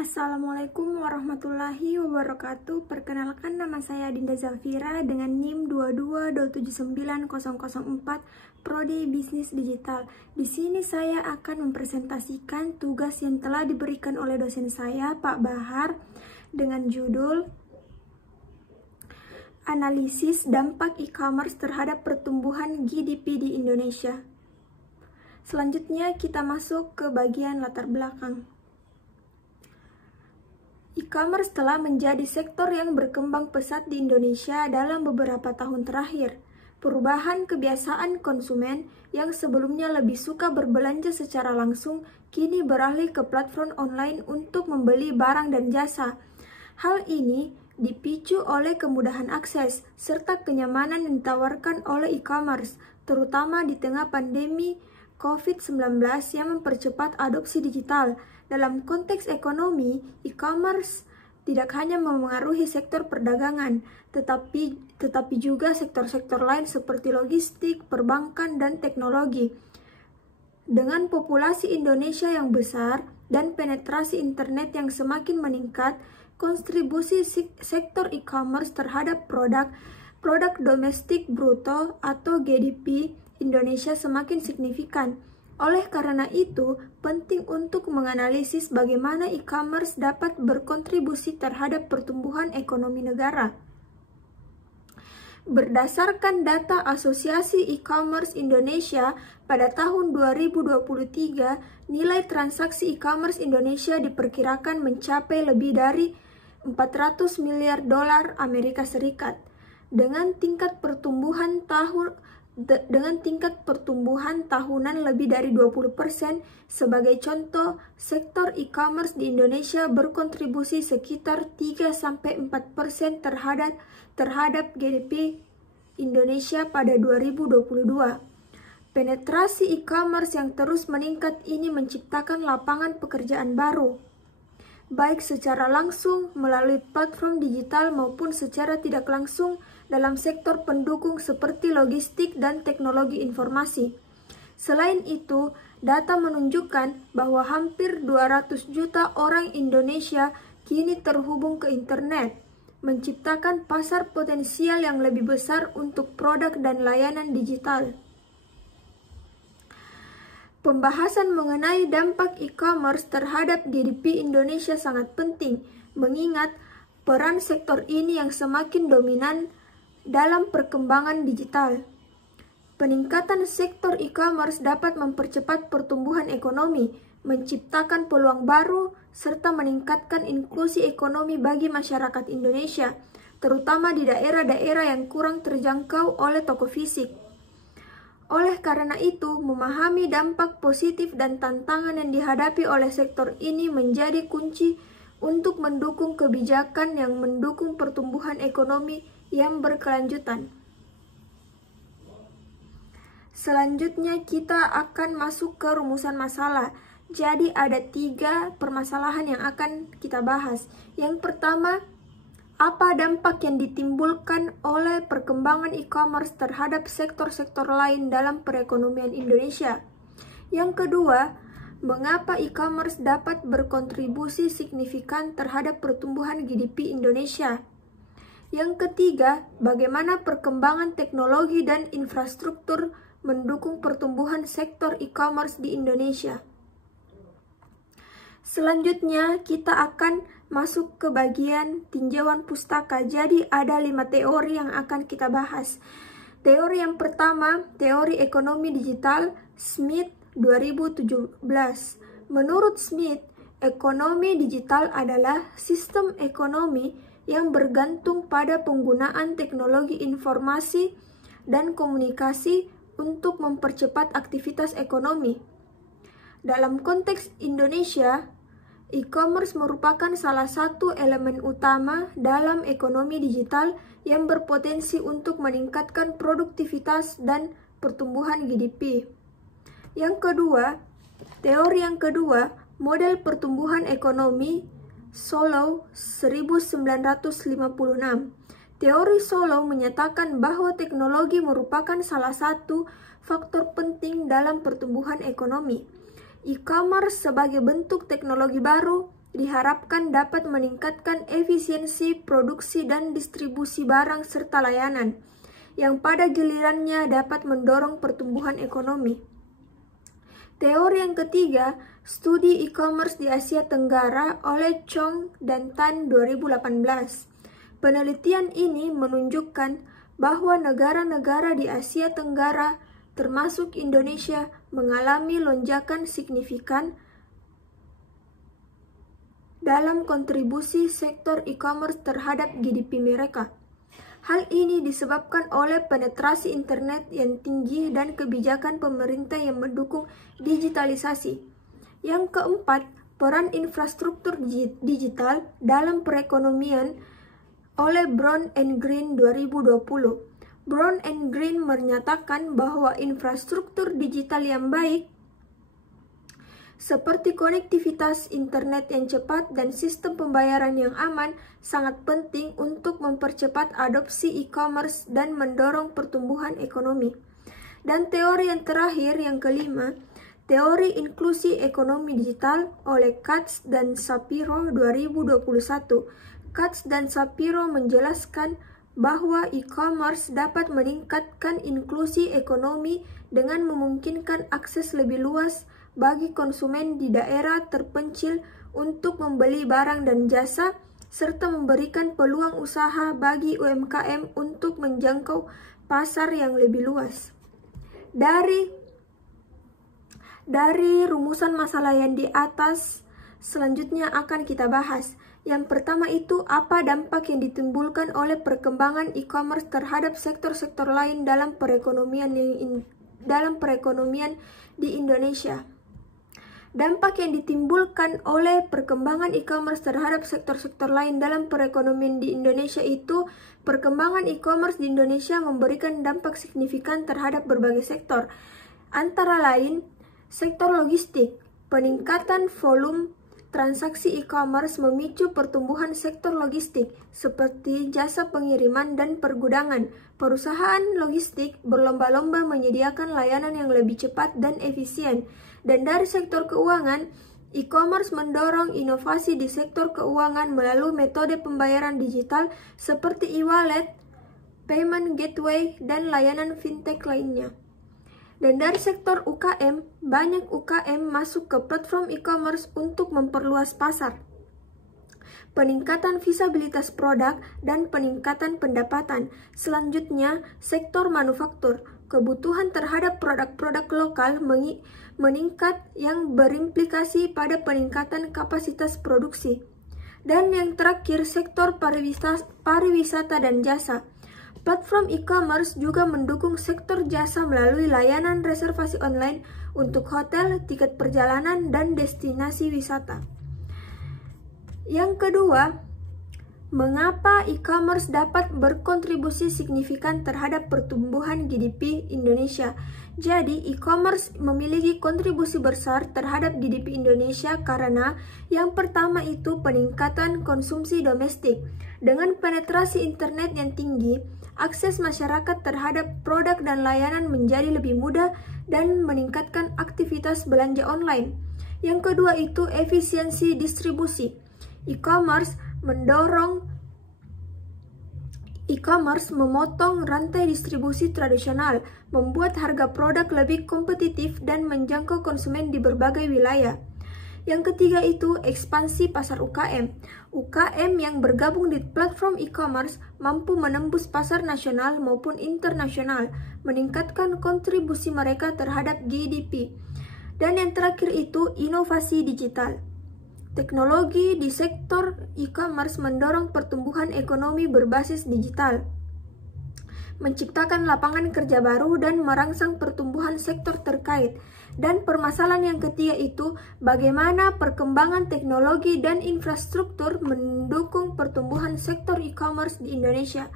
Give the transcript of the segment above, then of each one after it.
Assalamualaikum warahmatullahi wabarakatuh. Perkenalkan, nama saya Dinda Zafira dengan NIM 222790004 Prodi Bisnis Digital. Di sini saya akan mempresentasikan tugas yang telah diberikan oleh dosen saya, Pak Bahar, dengan judul Analisis Dampak E-commerce terhadap Pertumbuhan GDP di Indonesia. Selanjutnya kita masuk ke bagian latar belakang. E-commerce telah menjadi sektor yang berkembang pesat di Indonesia dalam beberapa tahun terakhir. Perubahan kebiasaan konsumen yang sebelumnya lebih suka berbelanja secara langsung kini beralih ke platform online untuk membeli barang dan jasa. Hal ini dipicu oleh kemudahan akses serta kenyamanan yang ditawarkan oleh e-commerce, terutama di tengah pandemi COVID-19 yang mempercepat adopsi digital. Dalam konteks ekonomi, e-commerce tidak hanya memengaruhi sektor perdagangan, tetapi juga sektor-sektor lain seperti logistik, perbankan, dan teknologi. Dengan populasi Indonesia yang besar dan penetrasi internet yang semakin meningkat, kontribusi sektor e-commerce terhadap produk domestik bruto atau GDP Indonesia semakin signifikan. Oleh karena itu, penting untuk menganalisis bagaimana e-commerce dapat berkontribusi terhadap pertumbuhan ekonomi negara. Berdasarkan data Asosiasi E-commerce Indonesia, pada tahun 2023, nilai transaksi e-commerce Indonesia diperkirakan mencapai lebih dari 400 miliar dolar Amerika Serikat. Dengan tingkat pertumbuhan tahunan lebih dari 20%, sebagai contoh, sektor e-commerce di Indonesia berkontribusi sekitar 3-4% terhadap GDP Indonesia pada 2022. Penetrasi e-commerce yang terus meningkat ini menciptakan lapangan pekerjaan baru, baik secara langsung melalui platform digital maupun secara tidak langsung dalam sektor pendukung seperti logistik dan teknologi informasi. Selain itu, data menunjukkan bahwa hampir 200 juta orang Indonesia kini terhubung ke internet, menciptakan pasar potensial yang lebih besar untuk produk dan layanan digital. Pembahasan mengenai dampak e-commerce terhadap GDP Indonesia sangat penting, mengingat peran sektor ini yang semakin dominan dalam perkembangan digital. Peningkatan sektor e-commerce dapat mempercepat pertumbuhan ekonomi, menciptakan peluang baru, serta meningkatkan inklusi ekonomi bagi masyarakat Indonesia, terutama di daerah-daerah yang kurang terjangkau oleh toko fisik. Oleh karena itu, memahami dampak positif dan tantangan yang dihadapi oleh sektor ini menjadi kunci untuk mendukung kebijakan yang mendukung pertumbuhan ekonomi yang berkelanjutan. Selanjutnya kita akan masuk ke rumusan masalah. Jadi ada 3 permasalahan yang akan kita bahas. Yang pertama, apa dampak yang ditimbulkan oleh perkembangan e-commerce terhadap sektor-sektor lain dalam perekonomian Indonesia? Yang kedua, mengapa e-commerce dapat berkontribusi signifikan terhadap pertumbuhan GDP Indonesia? Yang ketiga, bagaimana perkembangan teknologi dan infrastruktur mendukung pertumbuhan sektor e-commerce di Indonesia? Selanjutnya, kita akan masuk ke bagian tinjauan pustaka. Jadi, ada 5 teori yang akan kita bahas. Teori yang pertama, teori ekonomi digital, Smith 2017. Menurut Smith, ekonomi digital adalah sistem ekonomi yang bergantung pada penggunaan teknologi informasi dan komunikasi untuk mempercepat aktivitas ekonomi. Dalam konteks Indonesia, e-commerce merupakan salah satu elemen utama dalam ekonomi digital yang berpotensi untuk meningkatkan produktivitas dan pertumbuhan GDP. Teori yang kedua, model pertumbuhan ekonomi Solow 1956. Teori Solow menyatakan bahwa teknologi merupakan salah satu faktor penting dalam pertumbuhan ekonomi. E-commerce sebagai bentuk teknologi baru diharapkan dapat meningkatkan efisiensi produksi dan distribusi barang serta layanan, yang pada gilirannya dapat mendorong pertumbuhan ekonomi. Teori yang ketiga, studi e-commerce di Asia Tenggara oleh Chong dan Tan 2018. Penelitian ini menunjukkan bahwa negara-negara di Asia Tenggara, termasuk Indonesia, mengalami lonjakan signifikan dalam kontribusi sektor e-commerce terhadap GDP mereka. Hal ini disebabkan oleh penetrasi internet yang tinggi dan kebijakan pemerintah yang mendukung digitalisasi. Yang keempat, peran infrastruktur digital dalam perekonomian oleh Brown and Green 2020. Brown and Green menyatakan bahwa infrastruktur digital yang baik seperti konektivitas internet yang cepat dan sistem pembayaran yang aman sangat penting untuk mempercepat adopsi e-commerce dan mendorong pertumbuhan ekonomi. Dan teori yang terakhir, yang kelima, teori inklusi ekonomi digital oleh Katz dan Shapiro 2021. Katz dan Shapiro menjelaskan bahwa e-commerce dapat meningkatkan inklusi ekonomi dengan memungkinkan akses lebih luas bagi konsumen di daerah terpencil untuk membeli barang dan jasa, serta memberikan peluang usaha bagi UMKM untuk menjangkau pasar yang lebih luas. Dari rumusan masalah yang di atas, selanjutnya akan kita bahas. Yang pertama itu, apa dampak yang ditimbulkan oleh perkembangan e-commerce terhadap sektor-sektor lain dalam perekonomian di Indonesia. Dampak yang ditimbulkan oleh perkembangan e-commerce terhadap sektor-sektor lain dalam perekonomian di Indonesia itu, perkembangan e-commerce di Indonesia memberikan dampak signifikan terhadap berbagai sektor. Antara lain, sektor logistik, peningkatan volume transaksi e-commerce memicu pertumbuhan sektor logistik seperti jasa pengiriman dan pergudangan. Perusahaan logistik berlomba-lomba menyediakan layanan yang lebih cepat dan efisien. Dan dari sektor keuangan, e-commerce mendorong inovasi di sektor keuangan melalui metode pembayaran digital seperti e-wallet, payment gateway, dan layanan fintech lainnya. Dan dari sektor UKM, banyak UKM masuk ke platform e-commerce untuk memperluas pasar. Peningkatan visibilitas produk dan peningkatan pendapatan. Selanjutnya, sektor manufaktur. Kebutuhan terhadap produk-produk lokal meningkat yang berimplikasi pada peningkatan kapasitas produksi. Dan yang terakhir, sektor pariwisata dan jasa. Platform e-commerce juga mendukung sektor jasa melalui layanan reservasi online untuk hotel, tiket perjalanan, dan destinasi wisata. Yang kedua, mengapa e-commerce dapat berkontribusi signifikan terhadap pertumbuhan GDP Indonesia? Jadi, e-commerce memiliki kontribusi besar terhadap GDP Indonesia karena yang pertama itu peningkatan konsumsi domestik. Dengan penetrasi internet yang tinggi, akses masyarakat terhadap produk dan layanan menjadi lebih mudah dan meningkatkan aktivitas belanja online. Yang kedua itu efisiensi distribusi. E-commerce memotong rantai distribusi tradisional, membuat harga produk lebih kompetitif dan menjangkau konsumen di berbagai wilayah. Yang ketiga itu ekspansi pasar UKM. UKM yang bergabung di platform e-commerce mampu menembus pasar nasional maupun internasional, meningkatkan kontribusi mereka terhadap GDP. Dan yang terakhir itu inovasi digital. Teknologi di sektor e-commerce mendorong pertumbuhan ekonomi berbasis digital, menciptakan lapangan kerja baru dan merangsang pertumbuhan sektor terkait. Dan permasalahan yang ketiga itu bagaimana perkembangan teknologi dan infrastruktur mendukung pertumbuhan sektor e-commerce di Indonesia.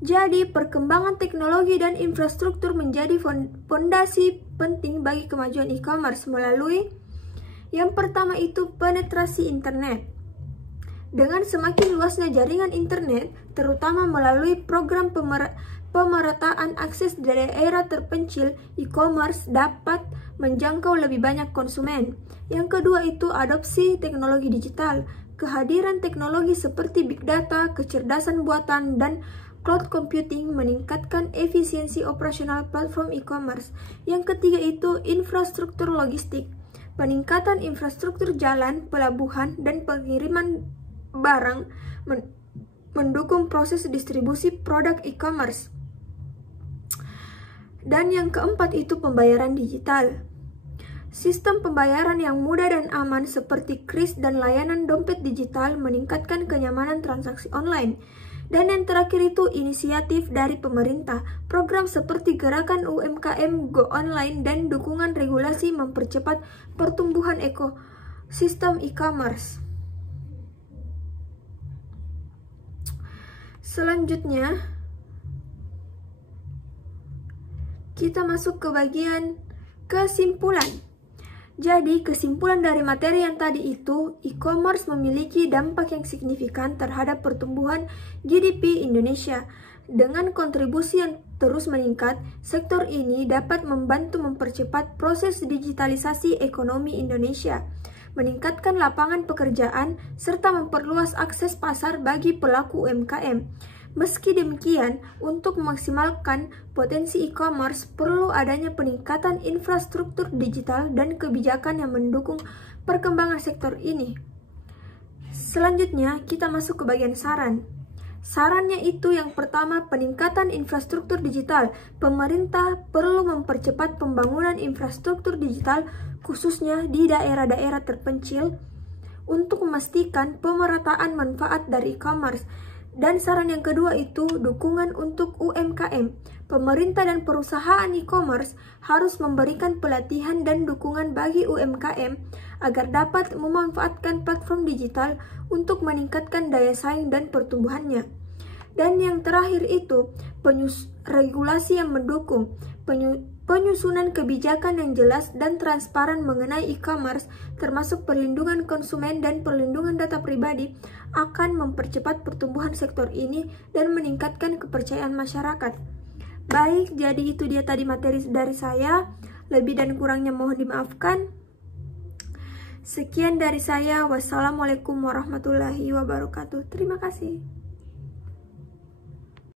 Jadi, perkembangan teknologi dan infrastruktur menjadi fondasi penting bagi kemajuan e-commerce melalui yang pertama itu penetrasi internet. Dengan semakin luasnya jaringan internet, terutama melalui program pemerataan akses di daerah terpencil, e-commerce dapat menjangkau lebih banyak konsumen. Yang kedua itu adopsi teknologi digital. Kehadiran teknologi seperti big data, kecerdasan buatan, dan cloud computing meningkatkan efisiensi operasional platform e-commerce. Yang ketiga itu infrastruktur logistik. Peningkatan infrastruktur jalan, pelabuhan, dan pengiriman barang mendukung proses distribusi produk e-commerce. Dan yang keempat itu pembayaran digital. Sistem pembayaran yang mudah dan aman seperti kris dan layanan dompet digital meningkatkan kenyamanan transaksi online. Dan yang terakhir itu inisiatif dari pemerintah. Program seperti gerakan UMKM Go Online dan dukungan regulasi mempercepat pertumbuhan ekosistem e-commerce. Selanjutnya, kita masuk ke bagian kesimpulan. Jadi, kesimpulan dari materi yang tadi itu, e-commerce memiliki dampak yang signifikan terhadap pertumbuhan GDP Indonesia. Dengan kontribusi yang terus meningkat, sektor ini dapat membantu mempercepat proses digitalisasi ekonomi Indonesia, meningkatkan lapangan pekerjaan, serta memperluas akses pasar bagi pelaku UMKM. Meski demikian, untuk memaksimalkan potensi e-commerce, perlu adanya peningkatan infrastruktur digital dan kebijakan yang mendukung perkembangan sektor ini. Selanjutnya, kita masuk ke bagian saran. Sarannya itu yang pertama, peningkatan infrastruktur digital. Pemerintah perlu mempercepat pembangunan infrastruktur digital, khususnya di daerah-daerah terpencil, untuk memastikan pemerataan manfaat dari e-commerce. Dan saran yang kedua itu dukungan untuk UMKM. Pemerintah dan perusahaan e-commerce harus memberikan pelatihan dan dukungan bagi UMKM agar dapat memanfaatkan platform digital untuk meningkatkan daya saing dan pertumbuhannya. Dan yang terakhir itu regulasi yang mendukung. Penyusunan kebijakan yang jelas dan transparan mengenai e-commerce, termasuk perlindungan konsumen dan perlindungan data pribadi, akan mempercepat pertumbuhan sektor ini dan meningkatkan kepercayaan masyarakat. Baik, jadi itu dia tadi materi dari saya. Lebih dan kurangnya mohon dimaafkan. Sekian dari saya. Wassalamualaikum warahmatullahi wabarakatuh. Terima kasih.